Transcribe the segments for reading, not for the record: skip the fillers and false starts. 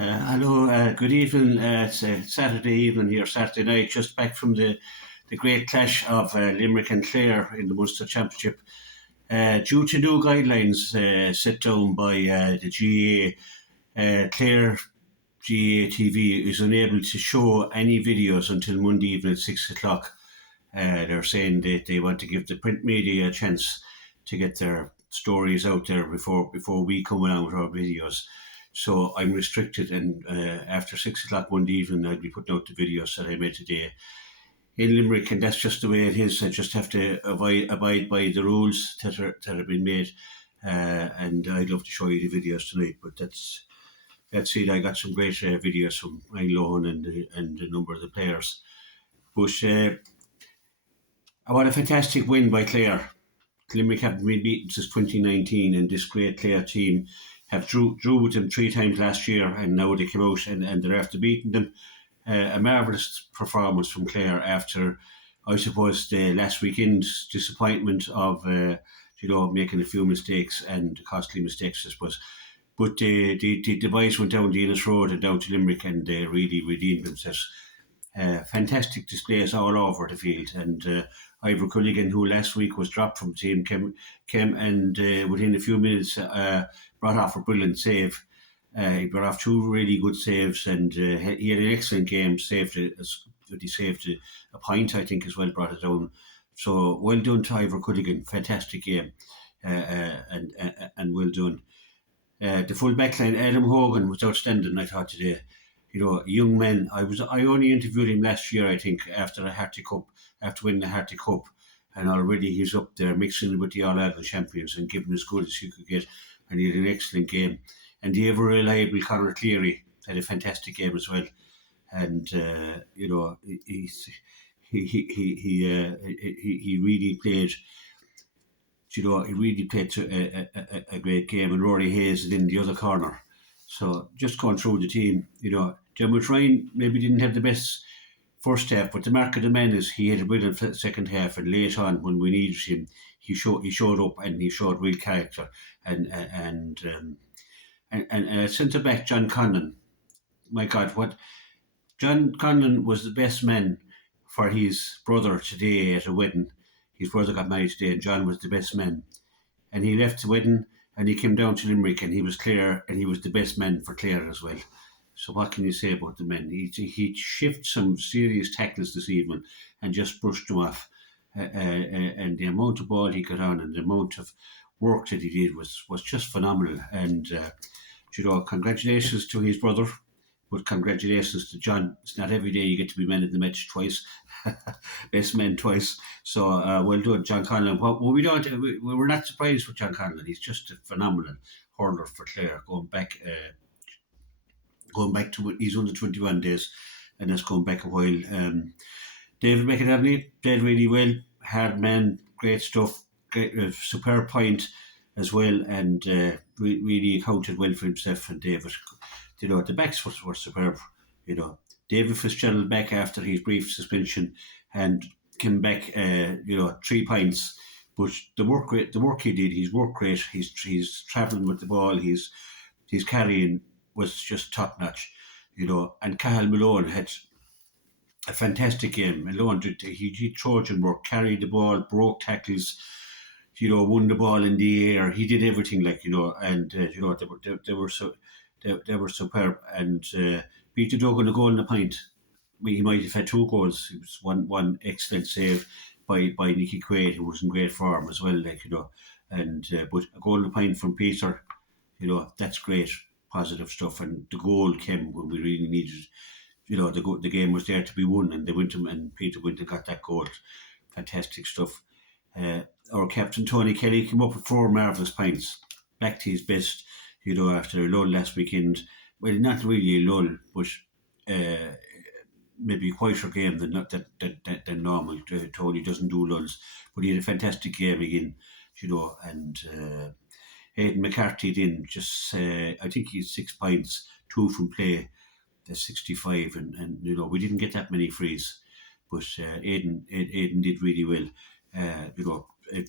Hello, good evening. It's Saturday evening here, Saturday night, just back from the great clash of Limerick and Clare in the Munster Championship. Due to new guidelines set down by the GAA, Clare GAA TV is unable to show any videos until Monday evening at 6 o'clock. They're saying that they want to give the print media a chance to get their stories out there before we come along with our videos. So I'm restricted, and after 6 o'clock Monday evening, I'll be putting out the videos that I made today in Limerick, and that's just the way it is. I just have to abide by the rules that have been made, and I'd love to show you the videos tonight, but that's it. I got some great videos from Rynne and a number of the players. But what a fantastic win by Clare. Limerick haven't been beaten since 2019, and this great Clare team have drew with them 3 times last year, and now they come out and they're after beating them. A marvellous performance from Clare after, I suppose, the last weekend's disappointment of making a few mistakes and costly mistakes, I suppose. But the boys went down the Ennis Road and down to Limerick, and they really redeemed themselves. Fantastic displays all over the field, and Ivor Culligan, who last week was dropped from the team, came and within a few minutes brought off a brilliant save. He brought off 2 really good saves, and he had an excellent game. He saved a point, I think, as well, brought it down. So well done to Ivor Culligan, fantastic game, and well done. The full backline, Adam Hogan, was outstanding, I thought, today. Young men. I only interviewed him last year, I think, after winning the Harty Cup, and already he's up there mixing with the All Ireland champions and giving as good as you could get. And he had an excellent game. And the ever reliable Conor Cleary had a fantastic game as well. And he really played. He really played a great game. And Rory Hayes is in the other corner. So just going through the team, Dermot Ryan maybe didn't have the best first half, but the mark of the man is he had a brilliant second half, and late on when we needed him, he showed up and he showed real character. And centre back John Conlon, my God, what John Conlon was the best man for his brother today at a wedding. His brother got married today, and John was the best man, and he left the wedding. And he came down to Limerick, and he was Clare, and he was the best man for Clare as well. So what can you say about the men? He shifted some serious tackles this evening and just brushed them off. And the amount of ball he got on and the amount of work that he did was just phenomenal. And, congratulations to his brother, but congratulations to John. It's not every day you get to be man of the match twice, best man twice. So well done, John Conlon. We're not surprised with John Conlon. He's just a phenomenal hurler for Clare, going back to his under 21 days, and that's going back a while. David McAdamney played really well, hard man, great stuff, great, superb point as well, and really accounted well for himself. And David, the backs were superb. David Fitzgerald back after his brief suspension and came back, 3 points. But the work he did, his work rate, he's travelling with the ball, his carrying was just top notch, And Cathal Malone had a fantastic game. Malone did Trojan work, carried the ball, broke tackles, won the ball in the air. He did everything, and they were superb. And Peter Duggan a goal and a pint. He might have had 2 goals. It was one excellent save by Nicky Quaid, who was in great form as well, And but a goal and a pint from Peter, that's great, positive stuff. And the goal came when we really needed. The game was there to be won, and they went and Peter went and got that goal. Fantastic stuff. Our captain Tony Kelly came up with 4 marvellous pints, back to his best. After a lull last weekend. Well, not really a lull, but maybe a quieter game than normal. Tony doesn't do lulls, but he had a fantastic game again, and Aidan McCarthy did just, I think he's 6 points, 2 from play, that's 65, and we didn't get that many frees, but Aidan did really well.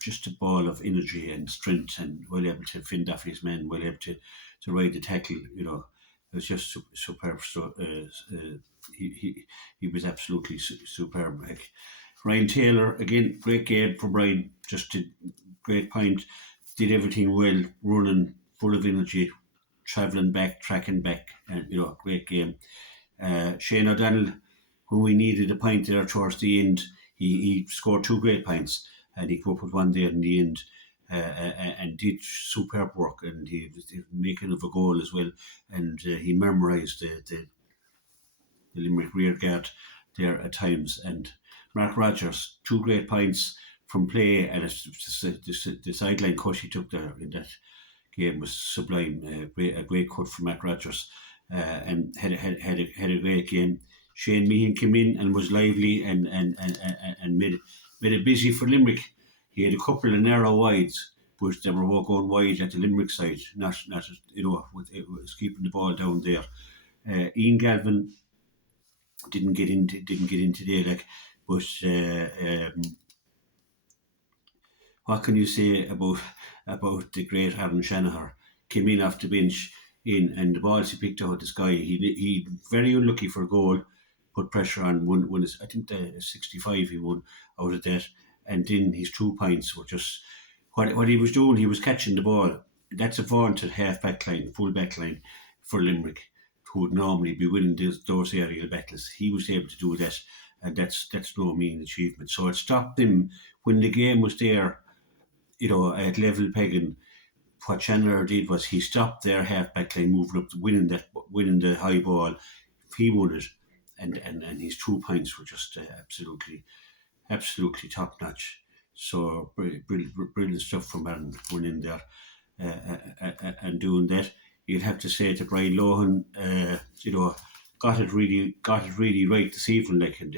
Just a ball of energy and strength, and well able to fend off his men, well able to ride the tackle, was just superb. So he was absolutely superb. Like Ryan Taylor again, great game from Ryan. Just did great point. Did everything well, running, full of energy, travelling back, tracking back, and great game. Shane O'Donnell, when we needed a point there towards the end, he scored two great points, and he came up with one there in the end. And did superb work, and he was making of a goal as well, and he memorised the Limerick rearguard there at times. And Mark Rogers, two great points from play, and the sideline cut he took there in that game was sublime. A great cut from Mark Rogers, and had a great game. Shane Meehan came in and was lively and made it busy for Limerick. He had a couple of narrow wides, but they were all going wide at the Limerick side. Not it was keeping the ball down there. Ian Galvin didn't get in today, like, but what can you say about the great Aaron Shanahan? Came in off the bench and the balls he picked out of the sky. He very unlucky for a goal. Put pressure on one I think the 65 he won out of that, and then his 2 points were just what he was doing. He was catching the ball. That's a vaunted half back line, full back line for Limerick, who would normally be winning those aerial battles. He was able to do that, and that's no mean achievement. So it stopped them when the game was there, at level pegging. What Chandler did was he stopped their half back line, moving up, winning the high ball. He won it, and his 2 points were just absolutely top notch. So brilliant stuff from Aaron going in there and doing that. You'd have to say that Brian Lohan, got it really right this evening, like, and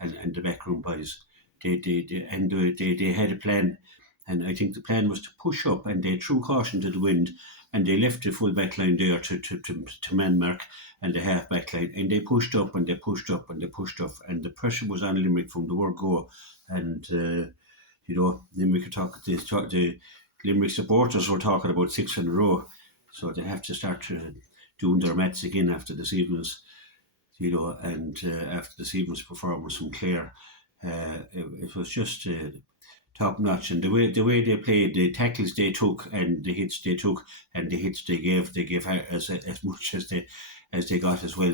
and the backroom boys, they had a plan. And I think the plan was to push up, and they threw caution to the wind, and they left the full back line there to man mark and the half back line, and they pushed up and they pushed up and they pushed up, and the pressure was on Limerick from the word go. And then we could talk. The Limerick supporters were talking about 6 in a row, so they have to start doing their maths again after this evening's, and after this evening's performance from Clare. It was just top notch, and the way they played, the tackles they took, and the hits they took, and the hits they gave as much as they got as well.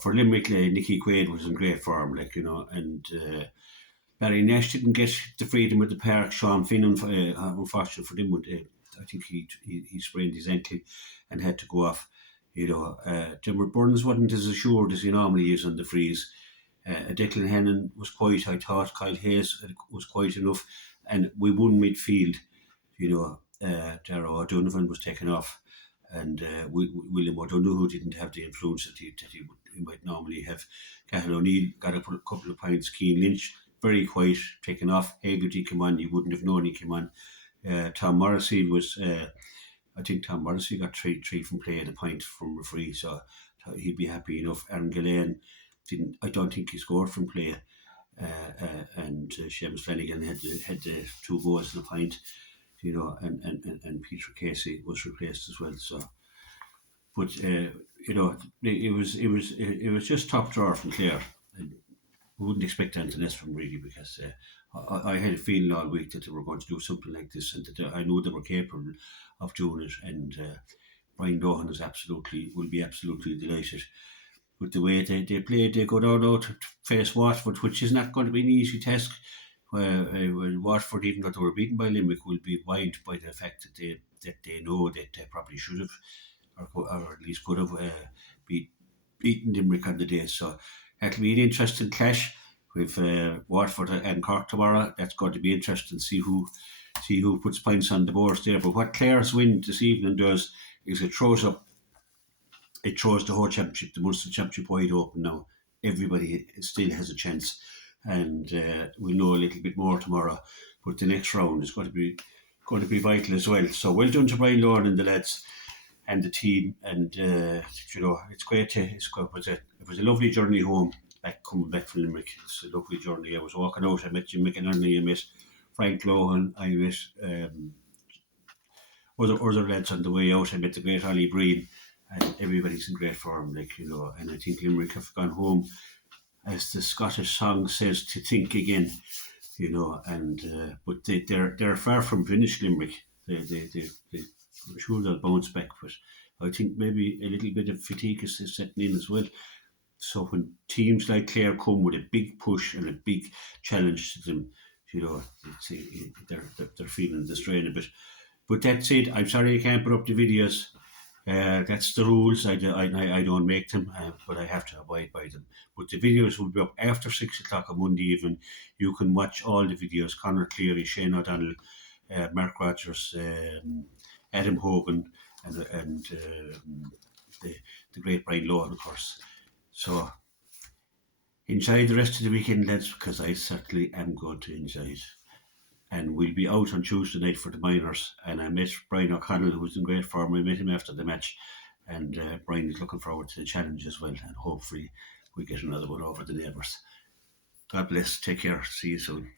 For Limerick, Nicky Quaid was in great form, and Barry Nash didn't get the freedom of the park. Sean Finn, unfortunately for them, I think he sprained his ankle and had to go off. Dermot Burns wasn't as assured as he normally is on the freeze. Declan Hannon was quiet. I thought Kyle Hayes was quiet enough, and we won midfield. Darragh O'Donovan was taken off, and William O'Donoghue didn't have the influence that he might normally have. Cathal O'Neill got a couple of points. Keane Lynch, very quiet, taken off. Haggerty came on. You wouldn't have known he came on. Tom Morrissey was. I think Tom Morrissey got three from play and a point from referee, so he'd be happy enough. Aaron Gillane I don't think he scored from play, and Seamus Flanagan had the 2 goals and a point, and Peter Casey was replaced as well. So, but it was just top drawer from Clare. And we wouldn't expect anything else from really, because I had a feeling all week that they were going to do something like this, and that I know they were capable of doing it. And Brian Lohan will be absolutely delighted with the way they played. They go down now to face Waterford, which is not going to be an easy task. Waterford, even though they were beaten by Limerick, will be wide by the fact that they know that they probably should have, or at least could have, beaten Limerick on the day. So that'll be an interesting clash with Waterford and Cork tomorrow. That's going to be interesting to see who puts points on the board there. But what Clare's win this evening does is it throws the whole championship, the Munster championship, wide open now. Everybody still has a chance, and we'll know a little bit more tomorrow. But the next round is going to be vital as well. So well done to Brian Lohan and the lads and the team. And it's great. It was a lovely journey home. Coming back from Limerick, it's a lovely journey. I was walking out. I met Jim McInerney. I met Frank Lohan. I met other lads on the way out. I met the great Ollie Breen. and everybody's in great form, like, you know. And I think Limerick have gone home, as the Scottish song says, to think again, you know. And but they're far from finished, Limerick. They I'm sure they'll bounce back, but I think maybe a little bit of fatigue is setting in as well. So when teams like Clare come with a big push and a big challenge to them, you know, they're feeling the strain a bit. But that's it. I'm sorry I can't put up the videos. That's the rules. I don't make them, but I have to abide by them. But the videos will be up after 6 o'clock on Monday evening. You can watch all the videos: Conor Cleary, Shane O'Donnell, Mark Rogers, Adam Hogan, and the great Brian Lohan, of course. So enjoy the rest of the weekend, lads, because I certainly am going to enjoy it. And we'll be out on Tuesday night for the minors. And I met Brian O'Connell, who was in great form. I met him after the match, and Brian is looking forward to the challenge as well. And hopefully we get another one over the neighbours. God bless. Take care. See you soon.